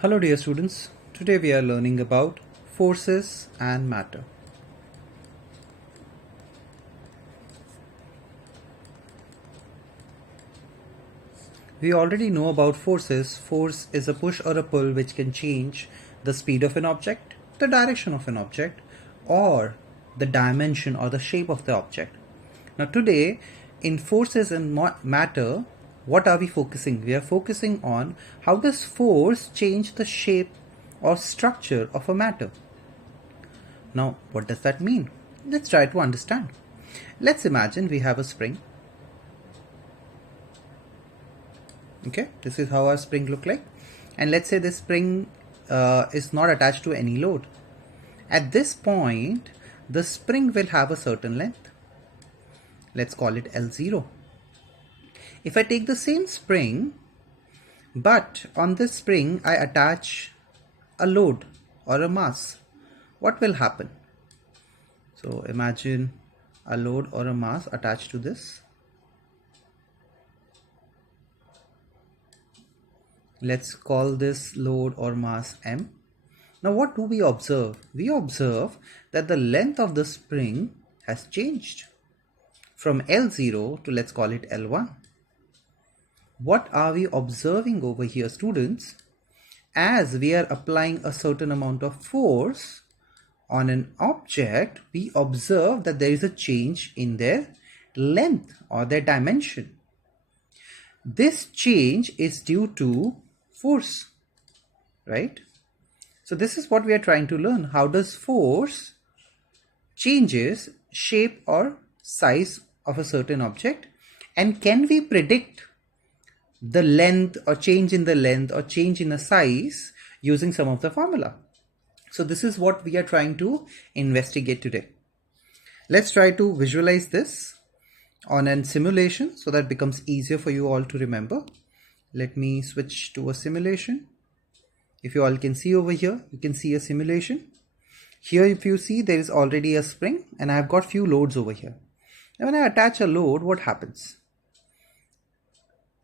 Hello dear students, today we are learning about forces and matter. We already know about forces. Force is a push or a pull which can change the speed of an object, the direction of an object, or the dimension or the shape of the object. Now today in forces and matter, what are we focusing? We are focusing on how does force change the shape or structure of a matter. Now, what does that mean? Let's try to understand. Let's imagine we have a spring. Okay, this is how our spring look like. And let's say this spring is not attached to any load. At this point, the spring will have a certain length. Let's call it L0. If I take the same spring, but on this spring I attach a load or a mass, what will happen? So imagine a load or a mass attached to this. Let's call this load or mass M. Now what do we observe? We observe that the length of the spring has changed from L0 to, let's call it L1. What are we observing over here, students? As we are applying a certain amount of force on an object, we observe that there is a change in their length or their dimension. This change is due to force, right? So this is what we are trying to learn. How does force changes shape or size of a certain object, and can we predict the length or change in the length or change in the size using some of the formula? So this is what we are trying to investigate today. Let's try to visualize this on a simulation so that it becomes easier for you all to remember. Let me switch to a simulation. If you all can see over here, you can see a simulation. Here if you see, there is already a spring and I have got few loads over here. Now when I attach a load, what happens?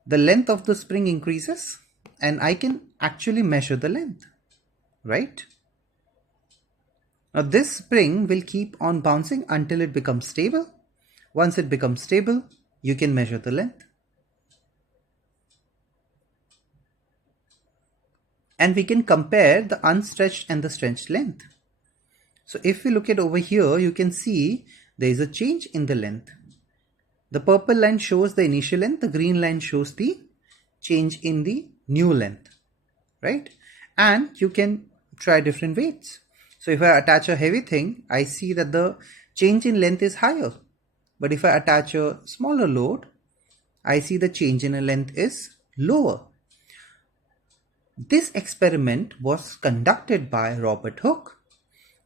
The length of the spring increases and I can actually measure the length, right? Now this spring will keep on bouncing until it becomes stable. Once it becomes stable, you can measure the length. And we can compare the unstretched and the stretched length. So if we look at over here, you can see there is a change in the length. The purple line shows the initial length, the green line shows the change in the new length, right? And you can try different weights. So if I attach a heavy thing, I see that the change in length is higher. But if I attach a smaller load, I see the change in length is lower. This experiment was conducted by Robert Hooke,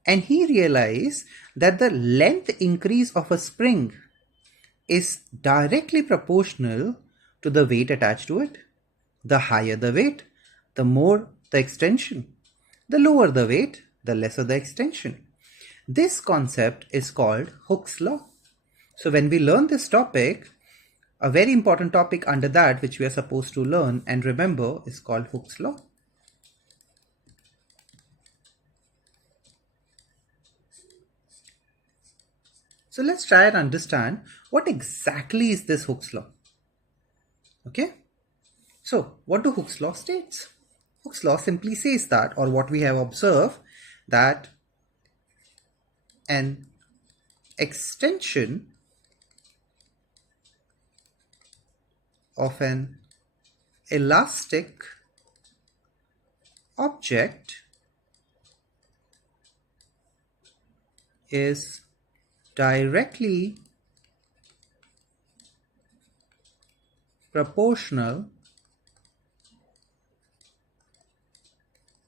and he realized that the length increase of a spring is directly proportional to the weight attached to it. The higher the weight, the more the extension. The lower the weight, the lesser the extension. This concept is called Hooke's law. So when we learn this topic, a very important topic under that which we are supposed to learn and remember is called Hooke's law. So let's try and understand what exactly is this Hooke's law. Okay. So what do Hooke's law states? Hooke's law simply says that, or what we have observed, that an extension of an elastic object is directly proportional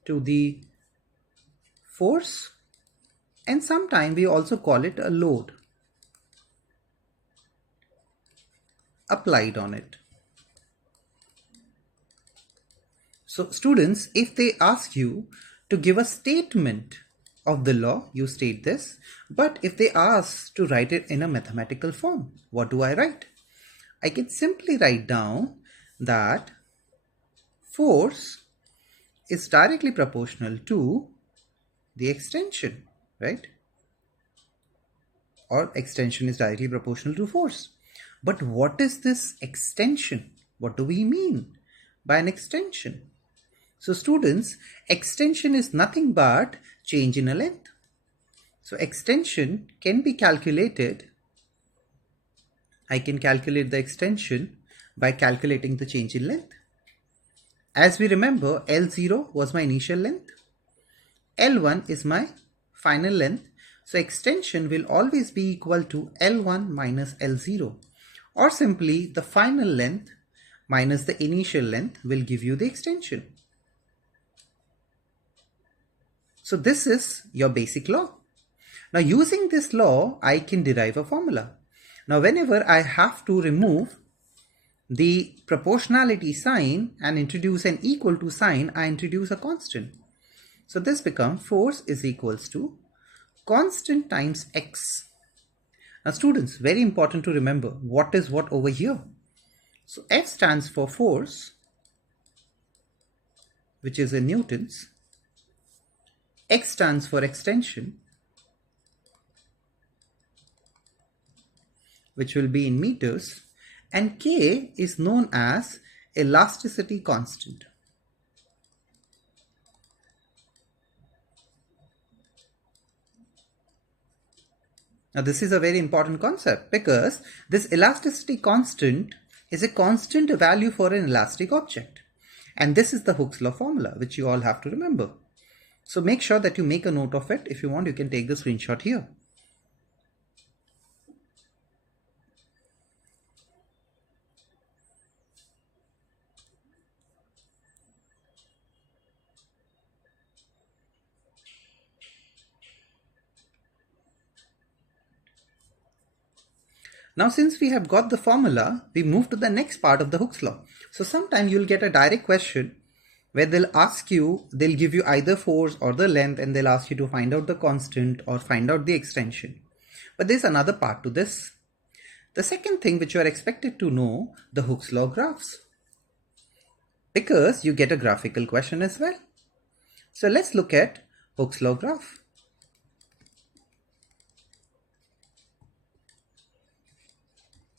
to the force, and sometimes we also call it a load applied on it. So students, if they ask you to give a statement of the law, you state this. But if they ask to write it in a mathematical form, what do I write? I can simply write down that force is directly proportional to the extension, right? Or extension is directly proportional to force. But what is this extension? What do we mean by an extension? So students, extension is nothing but change in a length. So extension can be calculated. I can calculate the extension by calculating the change in length. As we remember, L0 was my initial length. L1 is my final length. So extension will always be equal to L1 minus L0, or simply the final length minus the initial length will give you the extension. So this is your basic law. Now using this law, I can derive a formula. Now whenever I have to remove the proportionality sign and introduce an equal to sign, I introduce a constant. So this becomes force is equals to constant times x. Now students, very important to remember what is what over here. So F stands for force, which is in newtons. X stands for extension, which will be in meters. And K is known as elasticity constant. Now this is a very important concept because this elasticity constant is a constant value for an elastic object. And this is the Hooke's law formula, which you all have to remember. So make sure that you make a note of it. If you want, you can take the screenshot here. Now since we have got the formula, we move to the next part of the Hooke's law. So sometime you'll get a direct question where they'll give you either force or the length, and they'll ask you to find out the constant or find out the extension. But there's another part to this. The second thing which you are expected to know, the Hooke's law graphs. Because you get a graphical question as well. So let's look at Hooke's law graph.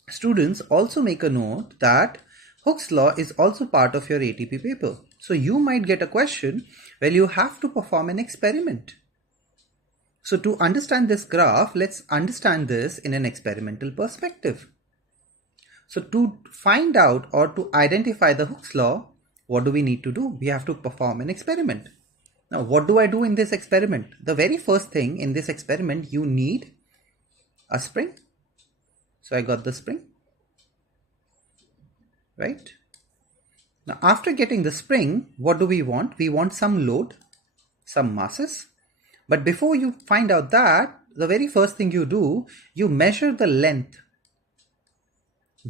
Students, also make a note that Hooke's law is also part of your ATP paper. So you might get a question where you have to perform an experiment. So to understand this graph, let's understand this in an experimental perspective. So to find out or to identify the Hooke's law, what do we need to do? We have to perform an experiment. Now, what do I do in this experiment? The very first thing in this experiment, you need a spring. So I got the spring, right? Now, after getting the spring, what do we want? We want some load, some masses. But before you find out that, the very first thing you do, you measure the length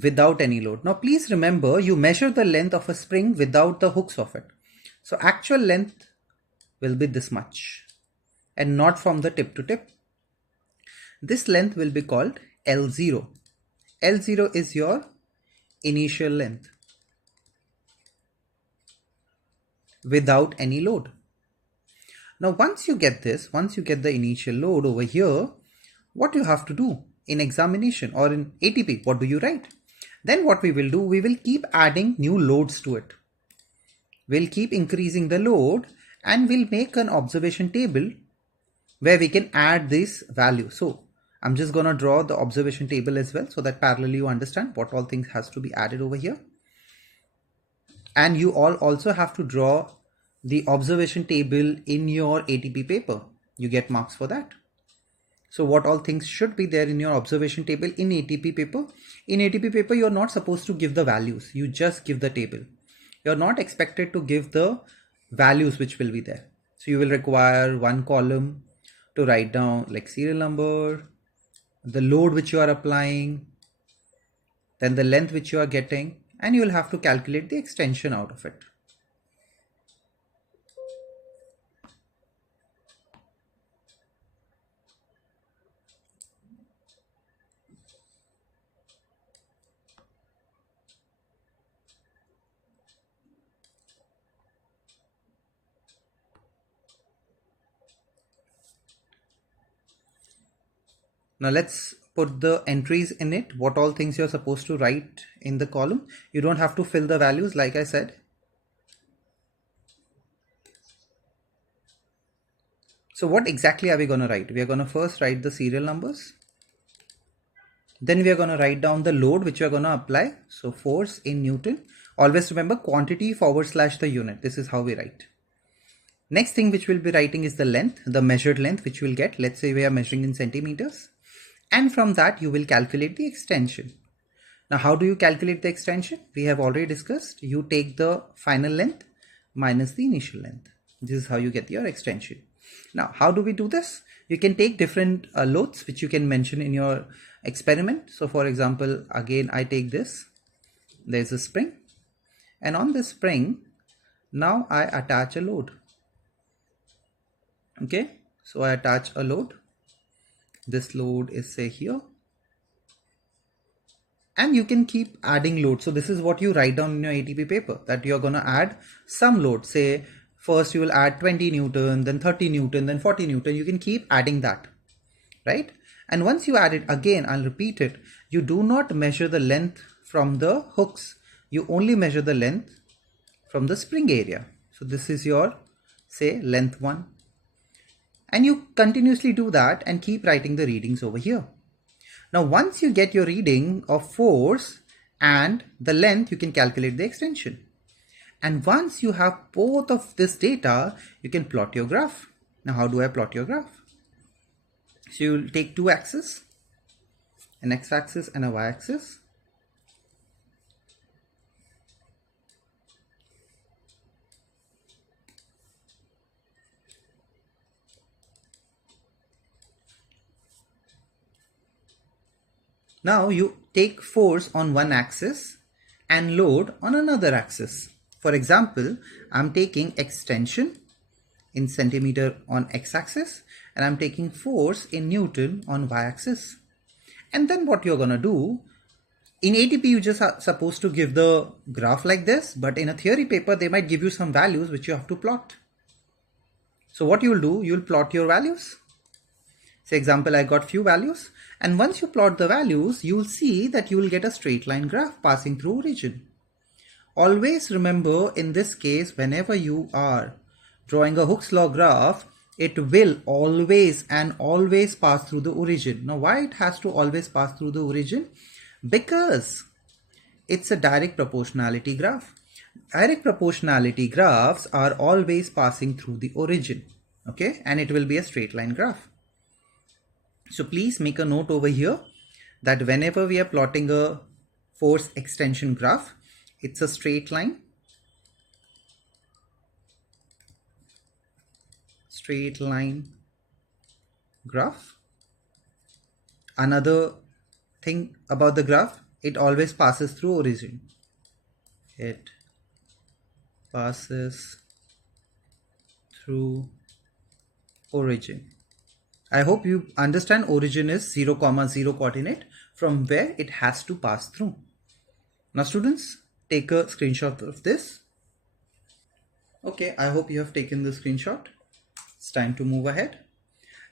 without any load. Now, please remember, you measure the length of a spring without the hooks of it. So actual length will be this much and not from the tip to tip. This length will be called L0. L0 is your initial length without any load. Now once you get this, once you get the initial load over here, what you have to do in examination or in ATP, what do you write? Then what we will do, we will keep adding new loads to it. We'll keep increasing the load and we'll make an observation table where we can add this value. So I'm just going to draw the observation table as well so that parallelly you understand what all things has to be added over here. And you all also have to draw the observation table in your ATP paper. You get marks for that. So what all things should be there in your observation table in ATP paper? In ATP paper, you're not supposed to give the values. You just give the table. You're not expected to give the values which will be there. So you will require one column to write down like serial number, the load which you are applying, then the length which you are getting, and you will have to calculate the extension out of it. Now let's put the entries in it, what all things you're supposed to write in the column. You don't have to fill the values like I said. So what exactly are we going to write? We are going to first write the serial numbers. Then we are going to write down the load which we are going to apply. So force in Newton. Always remember quantity / the unit. This is how we write. Next thing which we'll be writing is the length, the measured length which we'll get. Let's say we are measuring in centimeters. And from that you will calculate the extension. Now how do you calculate the extension? We have already discussed. You take the final length minus the initial length. This is how you get your extension. Now how do we do this? You can take different loads which you can mention in your experiment. So for example, again I take this. There's a spring, and on this spring now I attach a load. Okay, so I attach a load. This load is say here, and you can keep adding load. So this is what you write down in your ATP paper, that you're going to add some load. Say first you will add 20 Newton, then 30 Newton, then 40 Newton. You can keep adding that, right? And once you add it, again I'll repeat it, you do not measure the length from the hooks. You only measure the length from the spring area. So this is your say length 1. And you continuously do that and keep writing the readings over here. Now once you get your reading of force and the length, you can calculate the extension. And once you have both of this data, you can plot your graph. Now how do I plot your graph? So you'll take two axes, an x-axis and a y-axis. Now you take force on one axis and load on another axis. For example, I'm taking extension in centimeter on x-axis and I'm taking force in Newton on y-axis. And then what you're gonna do, in ATP you just are supposed to give the graph like this, but in a theory paper they might give you some values which you have to plot. So what you'll do, you'll plot your values. Say example, I got few values, and once you plot the values, you will see that you will get a straight line graph passing through origin. Always remember, in this case, whenever you are drawing a Hooke's law graph, it will always and always pass through the origin. Now why it has to always pass through the origin? Because it's a direct proportionality graph. Direct proportionality graphs are always passing through the origin, okay, and it will be a straight line graph. So please make a note over here that whenever we are plotting a force extension graph, it's a straight line graph. Another thing about the graph, it always passes through origin. It passes through origin. I hope you understand origin is 0, 0 coordinate from where it has to pass through. Now students, take a screenshot of this. Okay, I hope you have taken the screenshot. It's time to move ahead.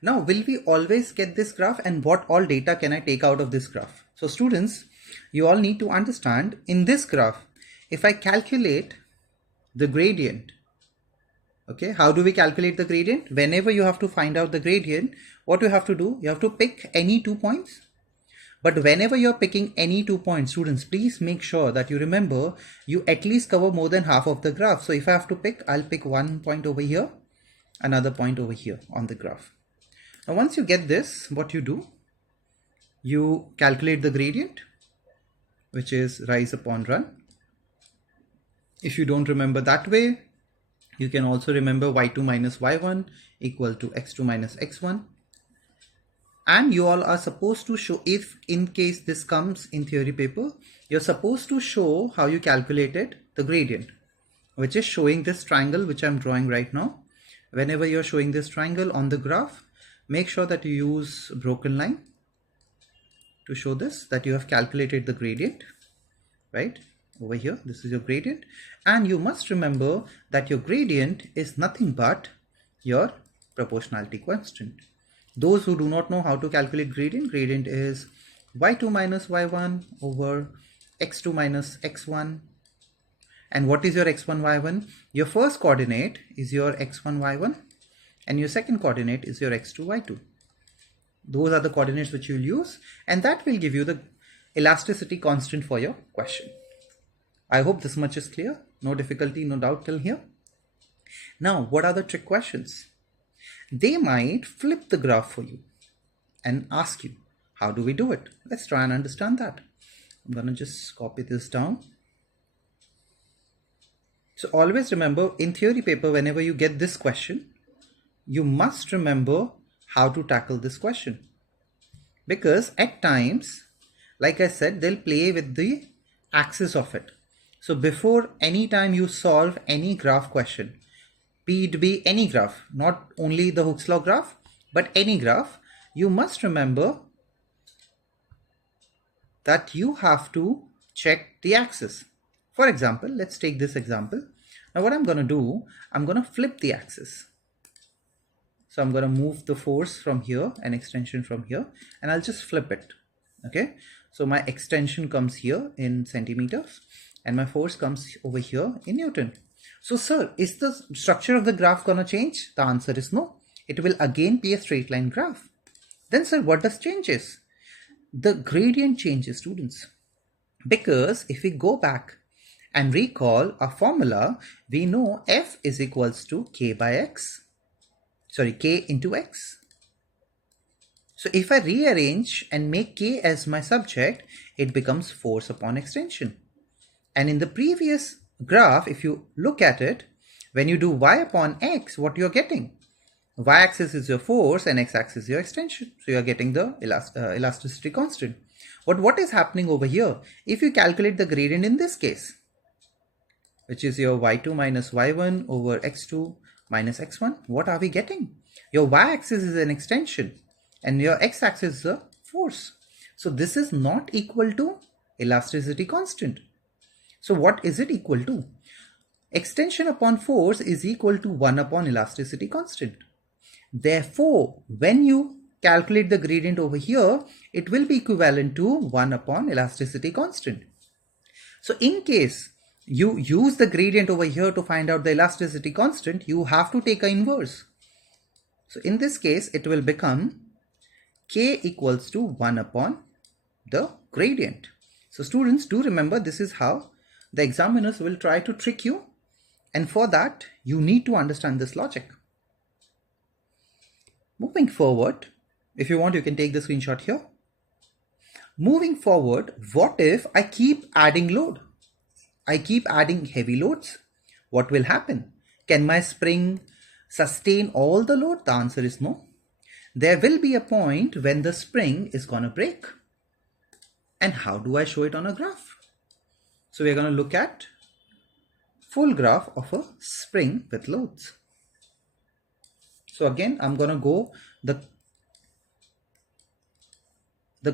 Now, will we always get this graph, and what all data can I take out of this graph? So students, you all need to understand, in this graph, if I calculate the gradient, okay, how do we calculate the gradient? Whenever you have to find out the gradient, what you have to do, you have to pick any 2 points. But whenever you're picking any 2 points, students, please make sure that you remember you at least cover more than half of the graph. So if I have to pick, I'll pick 1 point over here, another point over here on the graph. Now once you get this, what you do, you calculate the gradient, which is rise upon run. If you don't remember that way, you can also remember y2 minus y1 equal to x2 minus x1. And you all are supposed to show, if in case this comes in theory paper, you're supposed to show how you calculated the gradient, which is showing this triangle which I'm drawing right now. Whenever you're showing this triangle on the graph, make sure that you use broken line to show this, that you have calculated the gradient, right? Over here, this is your gradient. And you must remember that your gradient is nothing but your proportionality constant. Those who do not know how to calculate gradient, gradient is y2 minus y1 over x2 minus x1. And what is your x1, y1? Your first coordinate is your x1, y1, and your second coordinate is your x2, y2. Those are the coordinates which you'll use, and that will give you the elasticity constant for your question. I hope this much is clear. No difficulty, no doubt till here. Now, what are the trick questions? They might flip the graph for you and ask you, how do we do it? Let's try and understand that. I'm going to just copy this down. So always remember, in theory paper, whenever you get this question, you must remember how to tackle this question. Because at times, like I said, they'll play with the axis of it. So before any time you solve any graph question, be it be any graph, not only the Hooke's law graph, but any graph, you must remember that you have to check the axis. For example, let's take this example. Now what I'm going to do, I'm going to flip the axis. So I'm going to move the force from here and extension from here, and I'll just flip it. Okay. So my extension comes here in centimeters and my force comes over here in Newton. So sir, is the structure of the graph going to change? The answer is no. It will again be a straight line graph. Then sir, what does changes? The gradient changes, students. Because if we go back and recall our formula, we know f is equals to k by x. Sorry, k into x. So if I rearrange and make k as my subject, it becomes force upon extension. And in the previous graph, if you look at it, when you do y upon x, what you're getting? Y-axis is your force and x-axis is your extension. So you're getting the elasticity constant. But what is happening over here? If you calculate the gradient in this case, which is your y2 minus y1 over x2 minus x1, what are we getting? Your y-axis is an extension and your x-axis is a force. So this is not equal to elasticity constant. So what is it equal to? Extension upon force is equal to 1 upon elasticity constant. Therefore, when you calculate the gradient over here, it will be equivalent to 1 upon elasticity constant. So in case you use the gradient over here to find out the elasticity constant, you have to take an inverse. So in this case, it will become k equals to 1 upon the gradient. So students, do remember, this is how the examiners will try to trick you. And for that, you need to understand this logic. Moving forward, if you want, you can take the screenshot here. Moving forward, what if I keep adding load? I keep adding heavy loads. What will happen? Can my spring sustain all the load? The answer is no. There will be a point when the spring is going to break. And how do I show it on a graph? So we're going to look at full graph of a spring with loads. So again, I'm going to go the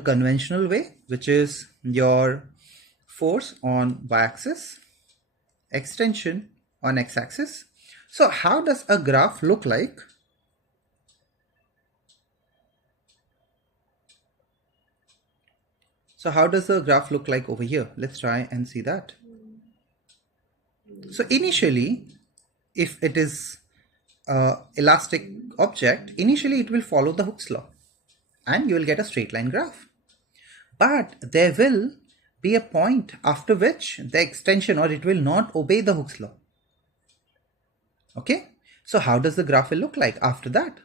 conventional way, which is your force on y-axis, extension on x-axis. So how does a graph look like? So how does the graph look like over here? Let's try and see that. So initially, if it is elastic object, initially it will follow the Hooke's law and you will get a straight line graph. But there will be a point after which the extension, or it will not obey the Hooke's law. Okay, so how does the graph will look like after that?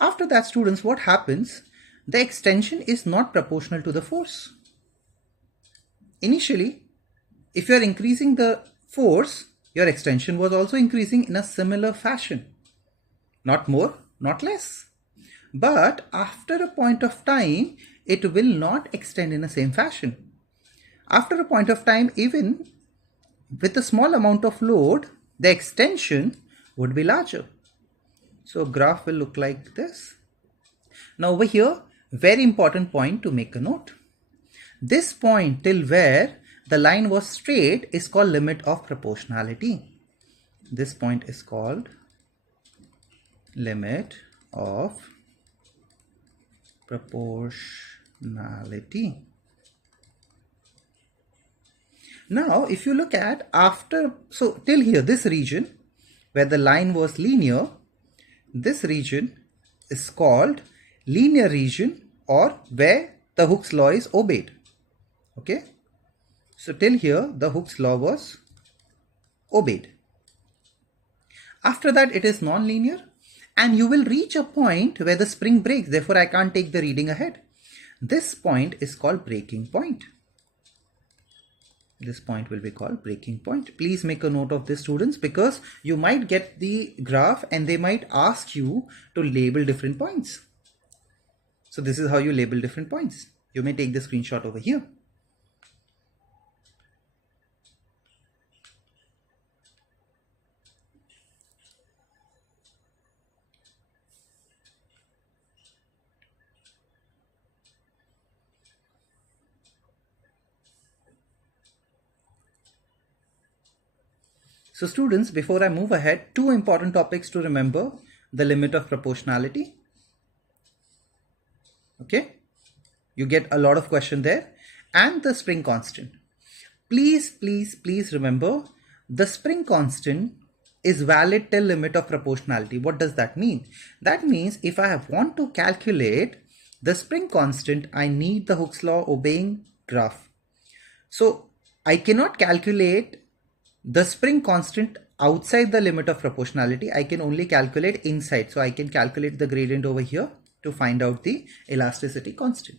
After that, students, what happens? The extension is not proportional to the force. Initially, if you are increasing the force, your extension was also increasing in a similar fashion. Not more, not less. But after a point of time, it will not extend in the same fashion. After a point of time, even with a small amount of load, the extension would be larger. So graph will look like this. Now over here, very important point to make a note. This point till where the line was straight is called limit of proportionality. This point is called limit of proportionality. Now, if you look at so till here, this region where the line was linear, this region is called linear region, or where the Hooke's law is obeyed. Okay. So till here, the Hooke's law was obeyed. After that, it is non-linear, and you will reach a point where the spring breaks. Therefore, I can't take the reading ahead. This point is called breaking point. This point will be called breaking point. Please make a note of this, students, because you might get the graph and they might ask you to label different points. So this is how you label different points. You may take the screenshot over here. So students, before I move ahead, two important topics to remember: the limit of proportionality. Okay, you get a lot of question there, and the spring constant. Please remember, the spring constant is valid till limit of proportionality. What does that mean? That means if I want to calculate the spring constant, I need the Hooke's law obeying graph. So I cannot calculate the spring constant outside the limit of proportionality. I can only calculate inside. So I can calculate the gradient over here to find out the elasticity constant.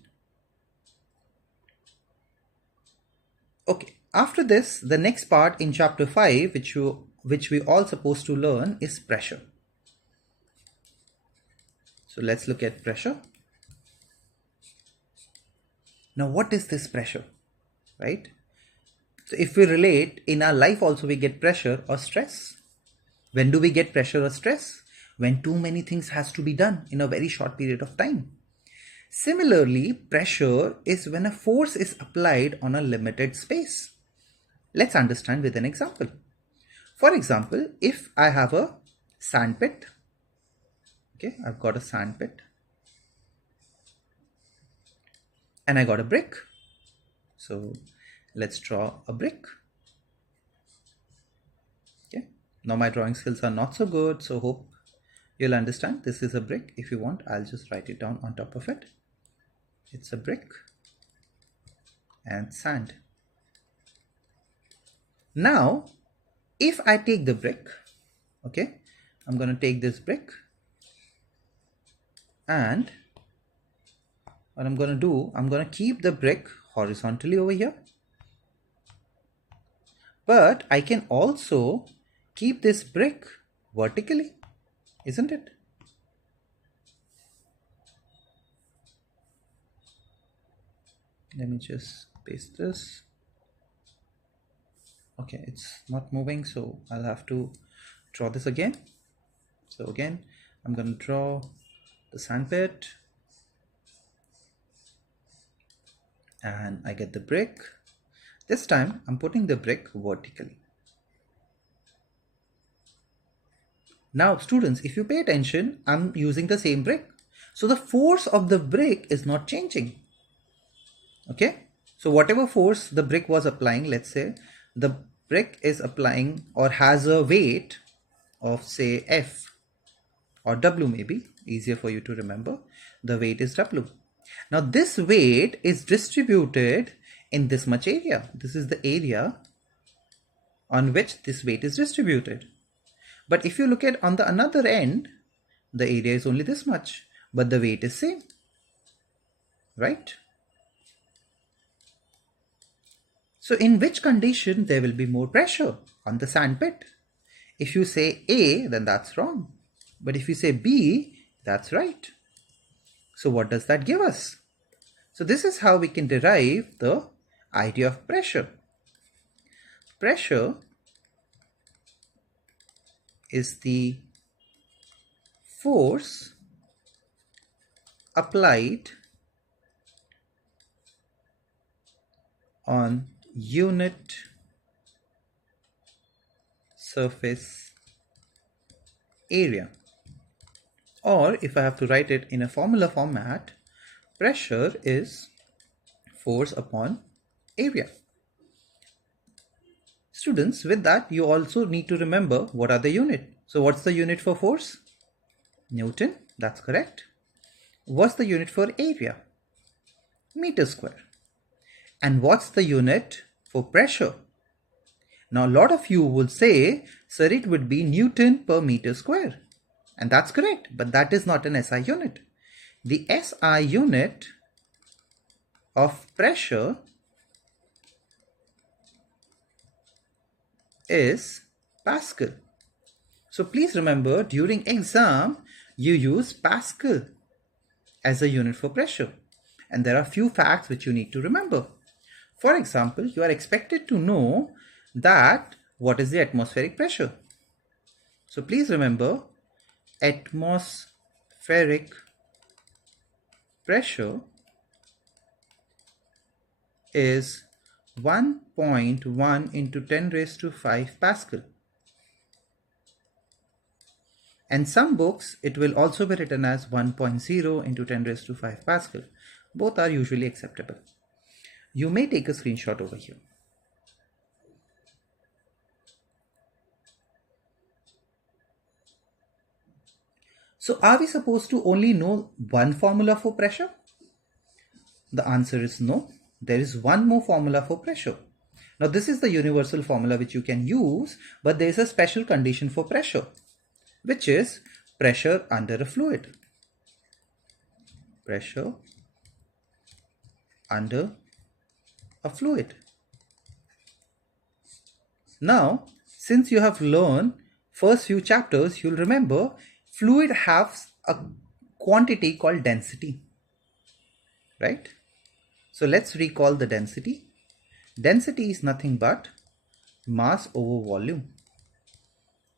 Okay, after this, the next part in chapter 5, which we all supposed to learn, is pressure. So let's look at pressure. Now, what is this pressure, right? So if we relate, in our life also we get pressure or stress. When do we get pressure or stress? When too many things has to be done in a very short period of time. Similarly, pressure is when a force is applied on a limited space. Let's understand with an example. For example, if I have a sand pit, okay, I've got a sand pit and I got a brick. So let's draw a brick. Okay, now my drawing skills are not so good, so hope you'll understand. This is a brick. If you want, I'll just write it down on top of it. It's a brick and sand. Now, if I take the brick, okay, I'm going to take this brick, and what I'm going to do, I'm going to keep the brick horizontally over here. But I can also keep this brick vertically, isn't it? Let me just paste this. Okay, it's not moving, so I'll have to draw this again. So again, I'm going to draw the sandpit, and I get the brick. This time I'm putting the brick vertically. Now students, if you pay attention, I'm using the same brick. So the force of the brick is not changing. Okay, so whatever force the brick was applying, let's say the brick is applying or has a weight of, say, F or W, maybe easier for you to remember. The weight is W. Now this weight is distributed in this much area. This is the area on which this weight is distributed. But if you look at on the another end, the area is only this much, but the weight is same, right? So in which condition there will be more pressure on the sandpit? If you say A, then that's wrong. But if you say B, that's right. So what does that give us? So this is how we can derive the idea of pressure. Pressure is the force applied on unit surface area. Or if I have to write it in a formula format, pressure is force upon area. Students, with that you also need to remember what are the unit. So what's the unit for force? Newton, that's correct. What's the unit for area? Meter square. And what's the unit for pressure? Now a lot of you will say, sir, it would be Newton per meter square. And that's correct, but that is not an SI unit. The SI unit of pressure is Pascal. So please remember, during exam, you use Pascal as a unit for pressure. And there are few facts which you need to remember. For example, you are expected to know that what is the atmospheric pressure. So please remember, atmospheric pressure is 1.1 into 10 raised to 5 Pascal. And some books, it will also be written as 1.0 into 10 raised to 5 Pascal. Both are usually acceptable. You may take a screenshot over here. So are we supposed to only know one formula for pressure? The answer is no. There is one more formula for pressure. Now this is the universal formula which you can use, but there is a special condition for pressure, which is pressure under a fluid. Pressure under a fluid. Now, since you have learned first few chapters, you'll remember fluid has a quantity called density, right? So let's recall the density. Density is nothing but mass over volume.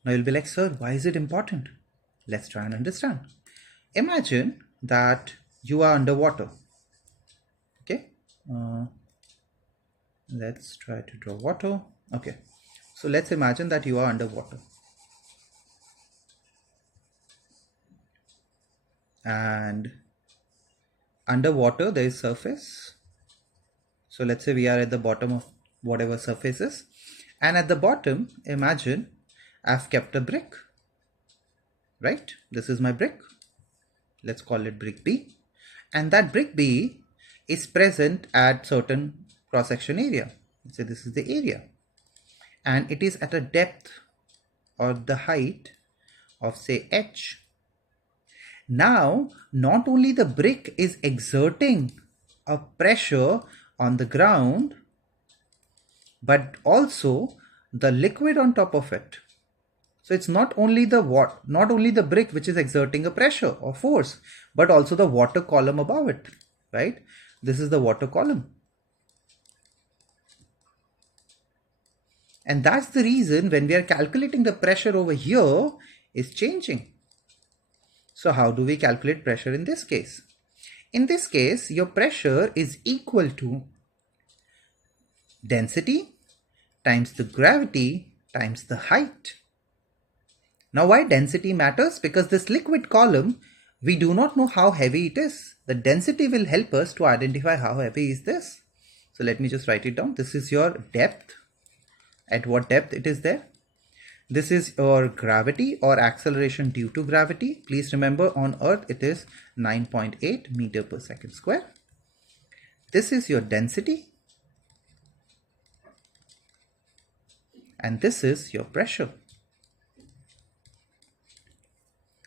Now you'll be like, sir, why is it important? Let's try and understand. Imagine that you are underwater. Okay. Let's try to draw water. Okay. So let's imagine that you are underwater. And underwater there is surface. So let's say we are at the bottom of whatever surface is. And at the bottom, imagine I've kept a brick. Right? This is my brick. Let's call it brick B. And that brick B is present at certain cross-section area. Let's say this is the area. And it is at a depth or the height of say h. Now, not only the brick is exerting a pressure on the ground, but also the liquid on top of it. So it's not only the brick which is exerting a pressure or force, but also the water column above it, right? This is the water column. And that's the reason when we are calculating the pressure over here is changing. So how do we calculate pressure in this case? In this case, your pressure is equal to density times the gravity times the height. Now why density matters? Because this liquid column, we do not know how heavy it is. The density will help us to identify how heavy is this. So let me just write it down. This is your depth. At what depth it is there. This is your gravity or acceleration due to gravity. Please remember on Earth it is 9.8 meter per second square. This is your density. And this is your pressure.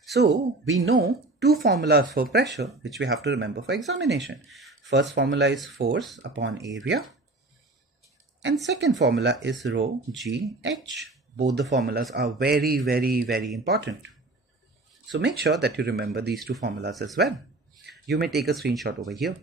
So we know two formulas for pressure which we have to remember for examination. First formula is force upon area. And second formula is rho g h. Both the formulas are very, very, very important. So make sure that you remember these two formulas as well. You may take a screenshot over here.